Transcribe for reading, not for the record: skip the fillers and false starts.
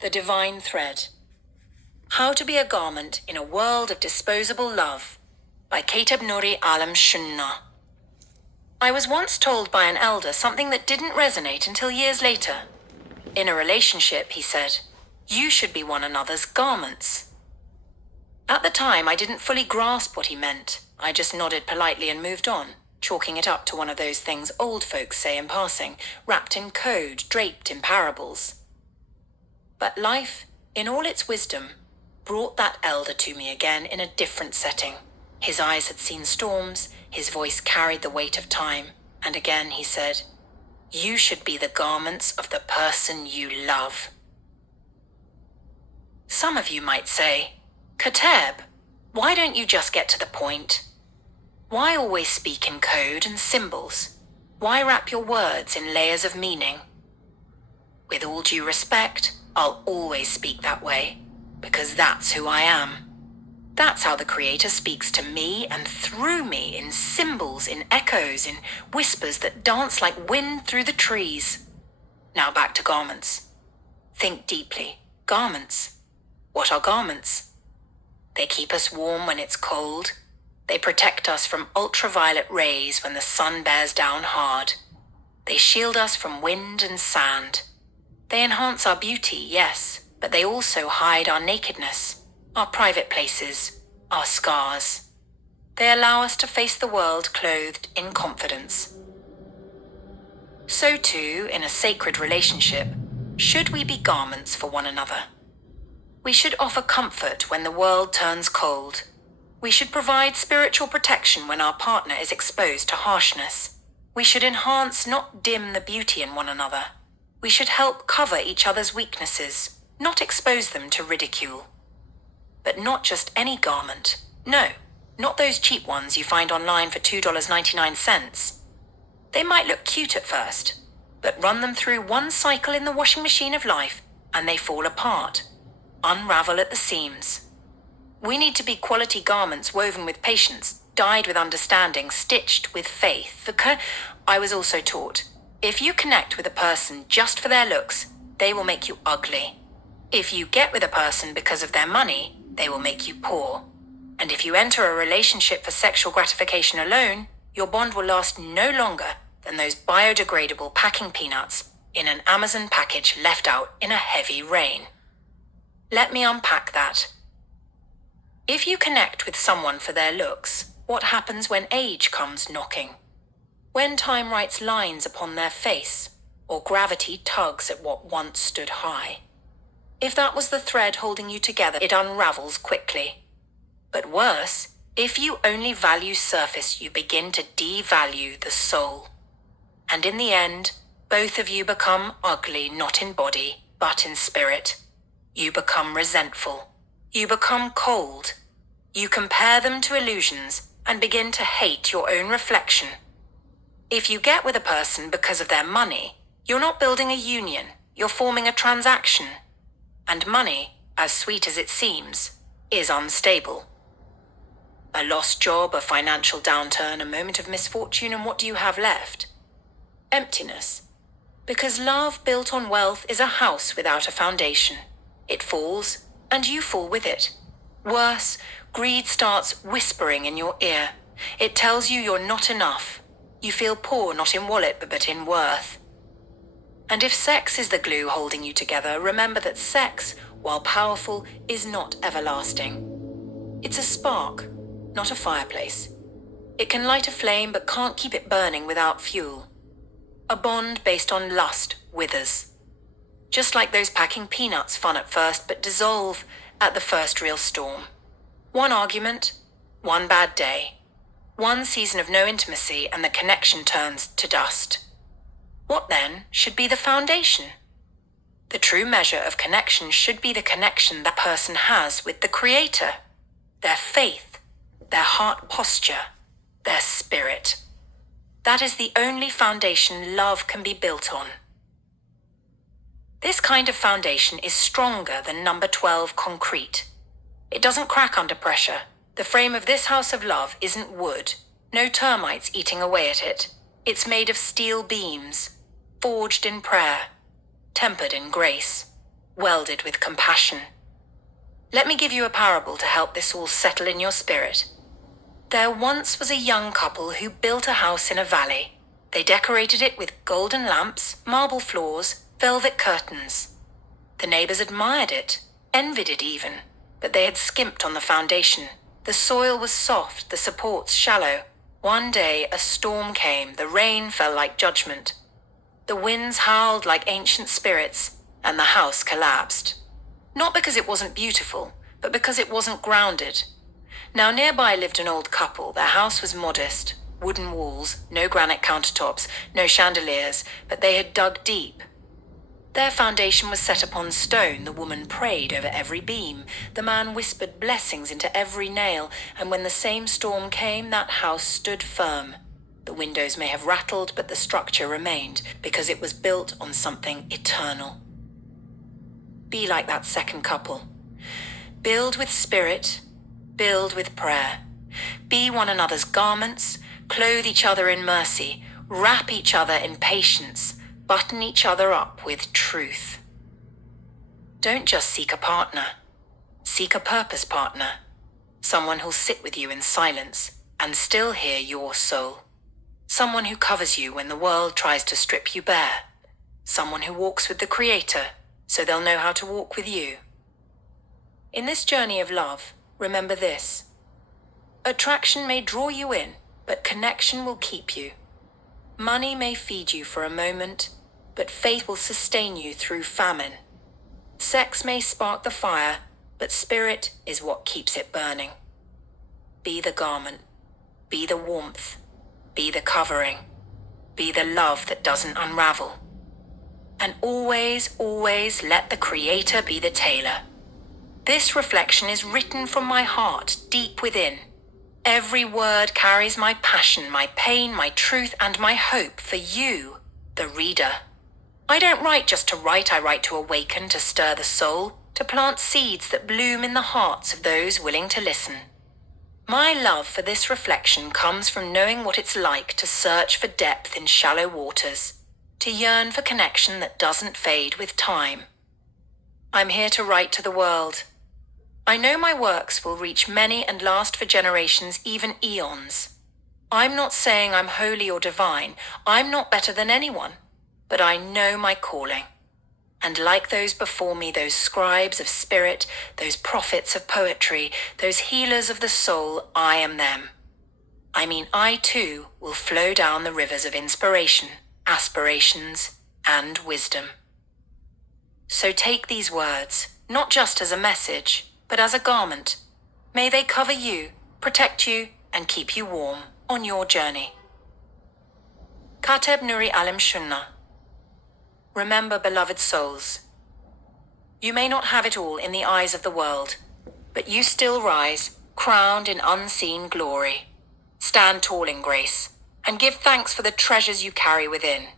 The Divine Thread. How to Be a Garment in a World of Disposable Love by Katab Nuri Alam Shunna. I was once told by an elder something that didn't resonate until years later. In a relationship, he said, you should be one another's garments. At the time, I didn't fully grasp what he meant. I just nodded politely and moved on, chalking it up to one of those things old folks say in passing, wrapped in code, draped in parables. But life, in all its wisdom, brought that elder to me again in a different setting. His eyes had seen storms, his voice carried the weight of time, and again he said, you should be the garments of the person you love. Some of you might say, Katab, why don't you just get to the point? Why always speak in code and symbols? Why wrap your words in layers of meaning? With all due respect, I'll always speak that way, because that's who I am. That's how the Creator speaks to me and through me in symbols, in echoes, in whispers that dance like wind through the trees. Now back to garments. Think deeply. Garments. What are garments? They keep us warm when it's cold. They protect us from ultraviolet rays when the sun bears down hard. They shield us from wind and sand. They enhance our beauty, yes, but they also hide our nakedness, our private places, our scars. They allow us to face the world clothed in confidence. So too, in a sacred relationship, should we be garments for one another? We should offer comfort when the world turns cold. We should provide spiritual protection when our partner is exposed to harshness. We should enhance, not dim, the beauty in one another. We should help cover each other's weaknesses, not expose them to ridicule. But not just any garment. No, not those cheap ones you find online for $2.99. They might look cute at first, but run them through one cycle in the washing machine of life and they fall apart, unravel at the seams. We need to be quality garments woven with patience, dyed with understanding, stitched with faith. I was also taught, if you connect with a person just for their looks, they will make you ugly. If you get with a person because of their money, they will make you poor. And if you enter a relationship for sexual gratification alone, your bond will last no longer than those biodegradable packing peanuts in an Amazon package left out in a heavy rain. Let me unpack that. If you connect with someone for their looks, what happens when age comes knocking? When time writes lines upon their face, or gravity tugs at what once stood high? If that was the thread holding you together, it unravels quickly. But worse, if you only value surface, you begin to devalue the soul. And in the end, both of you become ugly, not in body, but in spirit. You become resentful. You become cold. You compare them to illusions and begin to hate your own reflection. If you get with a person because of their money, you're not building a union, you're forming a transaction. And money, as sweet as it seems, is unstable. A lost job, a financial downturn, a moment of misfortune, and what do you have left? Emptiness. Because love built on wealth is a house without a foundation. It falls, and you fall with it. Worse, greed starts whispering in your ear. It tells you you're not enough. You feel poor not in wallet but in worth. And if sex is the glue holding you together, remember that sex, while powerful, is not everlasting. It's a spark, not a fireplace. It can light a flame but can't keep it burning without fuel. A bond based on lust withers. Just like those packing peanuts, fun at first but dissolve at the first real storm. One argument, one bad day. One season of no intimacy and the connection turns to dust. What then should be the foundation? The true measure of connection should be the connection that person has with the Creator, their faith, their heart posture, their spirit. That is the only foundation love can be built on. This kind of foundation is stronger than number 12 concrete. It doesn't crack under pressure. The frame of this house of love isn't wood, no termites eating away at it. It's made of steel beams, forged in prayer, tempered in grace. welded with compassion. Let me give you a parable to help this all settle in your spirit. There once was a young couple who built a house in a valley. They decorated it with golden lamps, marble floors, velvet curtains. The neighbors admired it, envied it even, but they had skimped on the foundation. The soil was soft, the supports shallow. One day a storm came, the rain fell like judgment. The winds howled like ancient spirits, and the house collapsed. Not because it wasn't beautiful, but because it wasn't grounded. Now nearby lived an old couple. Their house was modest. Wooden walls, no granite countertops, no chandeliers, but they had dug deep. Their foundation was set upon stone. The woman prayed over every beam. The man whispered blessings into every nail, and when the same storm came, that house stood firm. The windows may have rattled, but the structure remained, because it was built on something eternal. Be like that second couple. Build with spirit, build with prayer. Be one another's garments, clothe each other in mercy, wrap each other in patience, button each other up with truth. Don't just seek a partner. Seek a purpose partner. Someone who'll sit with you in silence and still hear your soul. Someone who covers you when the world tries to strip you bare. Someone who walks with the Creator so they'll know how to walk with you. In this journey of love, remember this. Attraction may draw you in, but connection will keep you. Money may feed you for a moment, but faith will sustain you through famine. Sex may spark the fire, but spirit is what keeps it burning. Be the garment. Be the warmth. Be the covering. Be the love that doesn't unravel. And always, always let the Creator be the tailor. This reflection is written from my heart, deep within. Every word carries my passion, my pain, my truth, and my hope for you, the reader. I don't write just to write, I write to awaken, to stir the soul, to plant seeds that bloom in the hearts of those willing to listen. My love for this reflection comes from knowing what it's like to search for depth in shallow waters, to yearn for connection that doesn't fade with time. I'm here to write to the world. I know my works will reach many and last for generations, even eons. I'm not saying I'm holy or divine. I'm not better than anyone, but I know my calling. And like those before me, those scribes of spirit, those prophets of poetry, those healers of the soul, I am them. I mean, I too will flow down the rivers of inspiration, aspirations, and wisdom. So take these words, not just as a message, but as a garment. May they cover you, protect you, and keep you warm on your journey. Kateb Nuri Alim Shunna. Remember, beloved souls, you may not have it all in the eyes of the world, but you still rise, crowned in unseen glory. Stand tall in grace, and give thanks for the treasures you carry within.